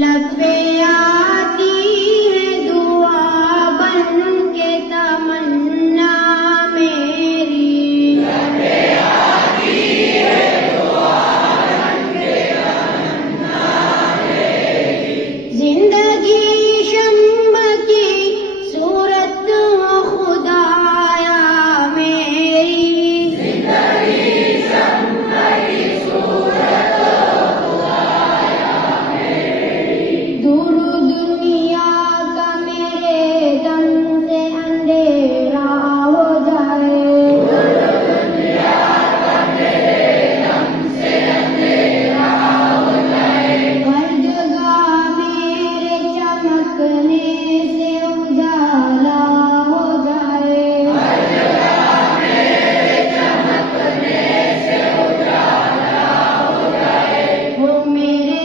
لب پہ آتی ہے دعا بن کے تمنا میری، لب پہ آتی ہے دعا بن کے تمنا میری، زندگی شمع کی صورت ہو خدایا میری، زندگی شمع کی صورت ہو خدایا میری، دور دنیا کا میرے دم سے اندھیرا ہو جائے، دور دنیا کا میرے دم سے اندھیرا ہو جائے، ہر جگہ میرے چمکنے سے اجالا ہو جائے، ہر جگہ میرے چمکنے سے اجالا ہو جائے، ہو میرے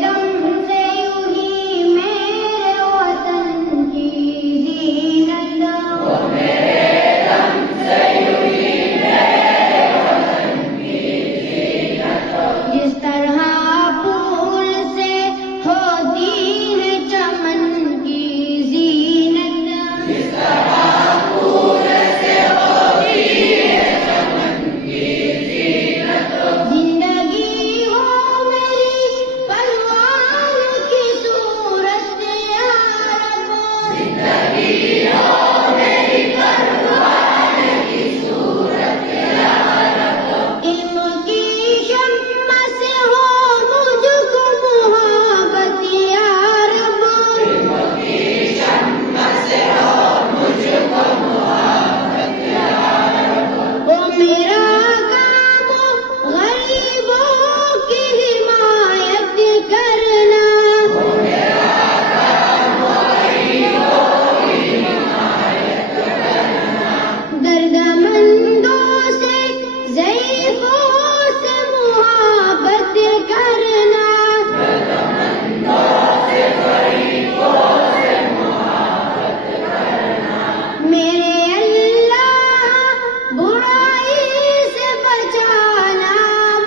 دم سے یوں ہی میرے وطن کی زینت، ہو میرے دم سے یوں ہی میرے وطن کی زینت، جس طرح پھول سے ہوتی ہے چمن کی زینت، جس طرح پھول سے ہوتی ہے چمن کی زینت، زندگی ہو میری پروان کی صورت یا رب، زندگی ہو میری پروان کی صورت یا رب، علم کی شمع سے ہو مجھ کو محبت یا رب، علم کی شمع سے ہو مجھ کو محبت یا رب، وہ میرا کام غریبوں کی حمایت کرنا، وہ میرا کام غریبوں کی حمایت کرنا، دردمندوں سے ضعیفوں سے محبت کرنا، دردمندوں سے ضعیفوں سے محبت کرنا، میرے اللہ برائی سے بچانا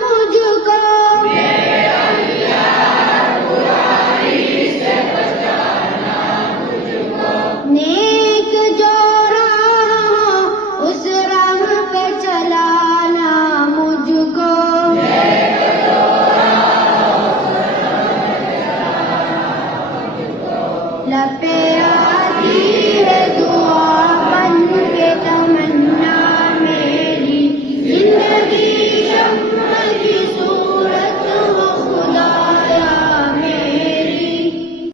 مجھ کو، میرے اللہ برائی سے بچانا مجھ کو، نیک جو راہ ہو اس راہ پہ چلانا مجھ کو، نیک جو راہ ہو اس راہ پہ چلانا مجھ کو، لب پہ